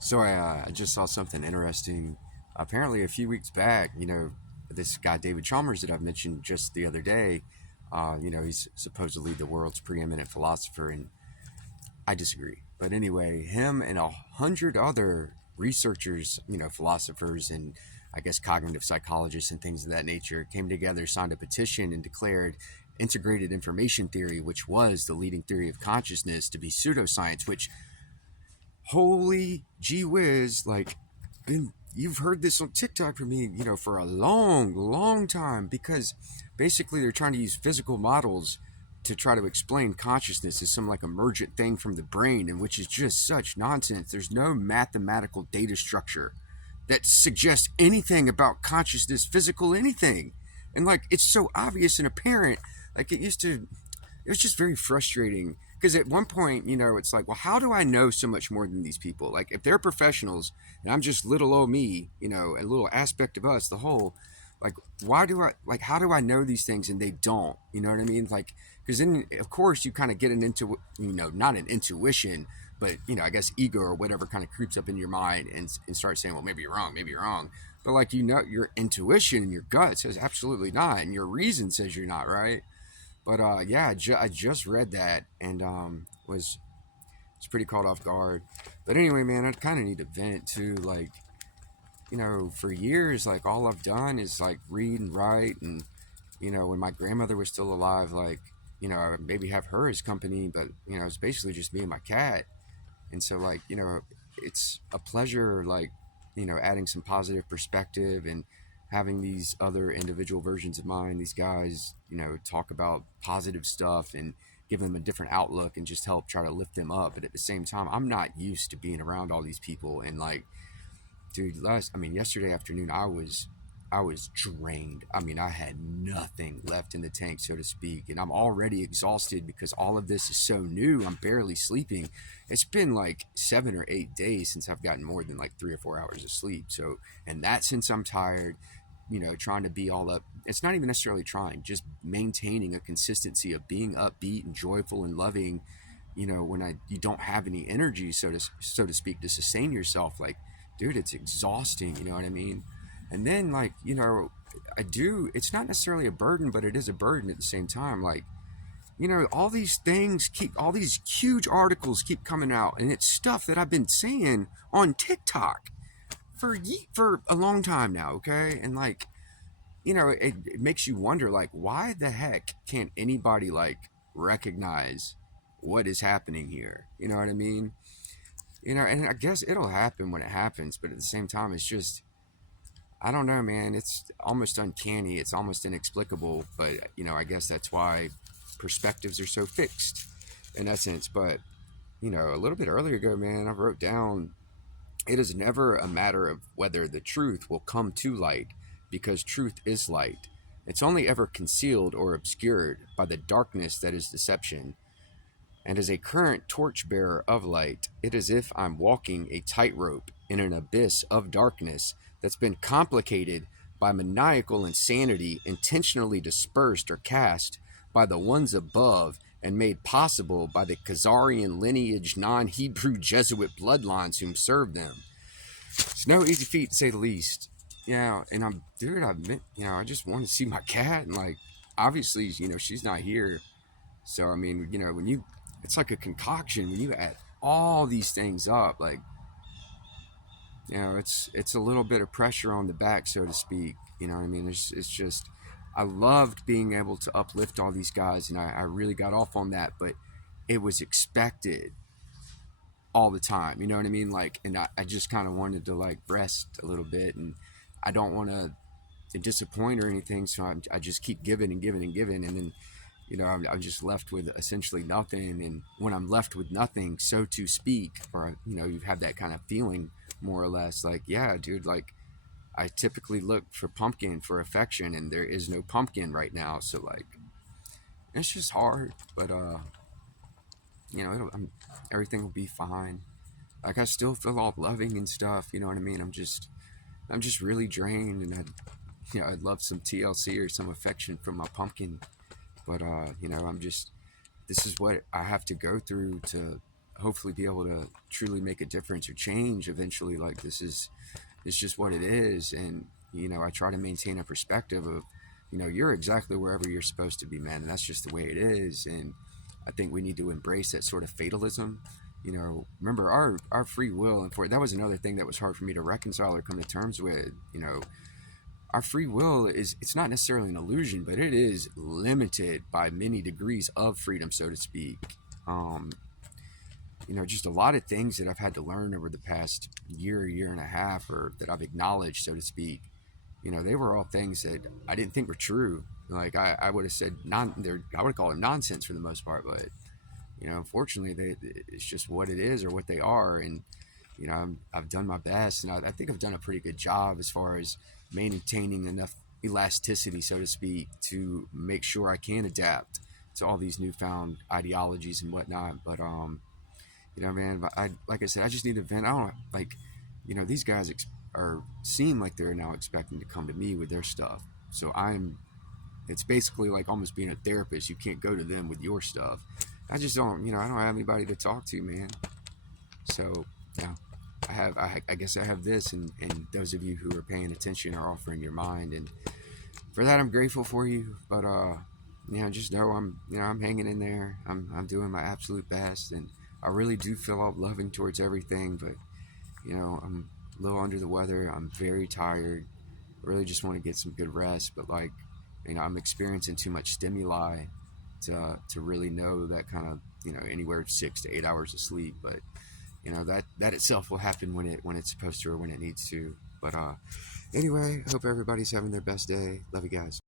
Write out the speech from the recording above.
So I just saw something interesting. Apparently, a few weeks back, this guy David Chalmers that I've mentioned just the other day. He's supposedly the world's preeminent philosopher, and I disagree. But anyway, him and 100 other researchers, philosophers, and I guess cognitive psychologists and things of that nature came together, signed a petition, and declared integrated information theory, which was the leading theory of consciousness, to be pseudoscience. Which, holy gee whiz, like, you've heard this on TikTok from me, for a long, long time, because basically they're trying to use physical models to try to explain consciousness as some like emergent thing from the brain, and which is just such nonsense. There's no mathematical data structure that suggests anything about consciousness, physical anything. And like, it's so obvious and apparent. Like, it was just very frustrating because at one point, it's like, well, how do I know so much more than these people? Like, if they're professionals and I'm just little old me, a little aspect of us, the whole, like, how do I know these things and they don't? You know what I mean? Like, because then, of course, you kind of get not an intuition, but, I guess ego or whatever kind of creeps up in your mind and starts saying, well, maybe you're wrong, maybe you're wrong. But, like, your intuition and your gut says absolutely not, and your reason says you're not, right? But yeah, I just read that and was pretty caught off guard. But anyway, man, I kind of need to vent too. Like, for years, like, all I've done is like read and write, and when my grandmother was still alive, like, I maybe have her as company, but it's basically just me and my cat. And so, like, it's a pleasure, like, adding some positive perspective and having these other individual versions of mine, these guys, talk about positive stuff and give them a different outlook and just help try to lift them up. But at the same time, I'm not used to being around all these people. And like, dude, yesterday afternoon, I was drained. I mean, I had nothing left in the tank, so to speak, and I'm already exhausted because all of this is so new. I'm barely sleeping. It's been like 7 or 8 days since I've gotten more than like 3 or 4 hours of sleep. So, and that since I'm tired, trying to be all up. It's not even necessarily trying, just maintaining a consistency of being upbeat and joyful and loving. When you don't have any energy, so to speak, to sustain yourself. Like, dude, it's exhausting. You know what I mean? And then, like, it's not necessarily a burden, but it is a burden at the same time. Like, all these huge articles keep coming out, and it's stuff that I've been saying on TikTok for a long time now, okay? And like, it makes you wonder, like, why the heck can't anybody like recognize what is happening here? You know what I mean? And I guess it'll happen when it happens, but at the same time, it's just, I don't know, man. It's almost uncanny. It's almost inexplicable. But, I guess that's why perspectives are so fixed in essence. But, a little bit earlier ago, man, I wrote down, it is never a matter of whether the truth will come to light, because truth is light. It's only ever concealed or obscured by the darkness that is deception. And as a current torchbearer of light, it is as if I'm walking a tightrope in an abyss of darkness that's been complicated by maniacal insanity, intentionally dispersed or cast by the ones above, and made possible by the Khazarian lineage non-Hebrew Jesuit bloodlines whom served them. It's no easy feat, to say the least. Yeah, and I just want to see my cat, and like, obviously, she's not here. So I mean, it's like a concoction when you add all these things up. Like, it's a little bit of pressure on the back, so to speak. You know what I mean? It's just, I loved being able to uplift all these guys, and I really got off on that, but it was expected all the time. You know what I mean? Like, and I just kind of wanted to like rest a little bit, and I don't want to disappoint or anything, so I just keep giving and giving and giving, and then I'm just left with essentially nothing. And when I'm left with nothing, so to speak, or you have that kind of feeling, more or less, like, yeah, dude, like, I typically look for pumpkin for affection, and there is no pumpkin right now. So like, it's just hard, but everything will be fine. Like, I still feel all loving and stuff. You know what I mean? I'm just really drained, and I'd love some TLC or some affection from my pumpkin. But I'm just, this is what I have to go through to hopefully be able to truly make a difference or change eventually. Like this is, it's just what it is. And I try to maintain a perspective of, you're exactly wherever you're supposed to be, man, and that's just the way it is. And I think we need to embrace that sort of fatalism. Remember our free will, and for that was another thing that was hard for me to reconcile or come to terms with. Our free will is, it's not necessarily an illusion, but it is limited by many degrees of freedom, so to speak. um, just a lot of things that I've had to learn over the past year and a half, or that I've acknowledged, so to speak. They were all things that I didn't think were true. Like I would have said I would call it nonsense for the most part, but unfortunately, it's just what it is or what they are. And I've done my best, and I think I've done a pretty good job as far as maintaining enough elasticity, so to speak, to make sure I can adapt to all these newfound ideologies and whatnot. But man, like I said, I just need to vent. I don't like, these guys are seem like they're now expecting to come to me with their stuff. So it's basically like almost being a therapist. You can't go to them with your stuff. I just don't, I don't have anybody to talk to, man. So, I guess I have this, and those of you who are paying attention are offering your mind, and for that I'm grateful for you. But just know I'm hanging in there. I'm doing my absolute best, and I really do feel all loving towards everything. But I'm a little under the weather. I'm very tired. Really just want to get some good rest. But I'm experiencing too much stimuli to really know that kind of anywhere 6 to 8 hours of sleep. But that itself will happen when it's supposed to, or when it needs to. But anyway, hope everybody's having their best day. Love you guys.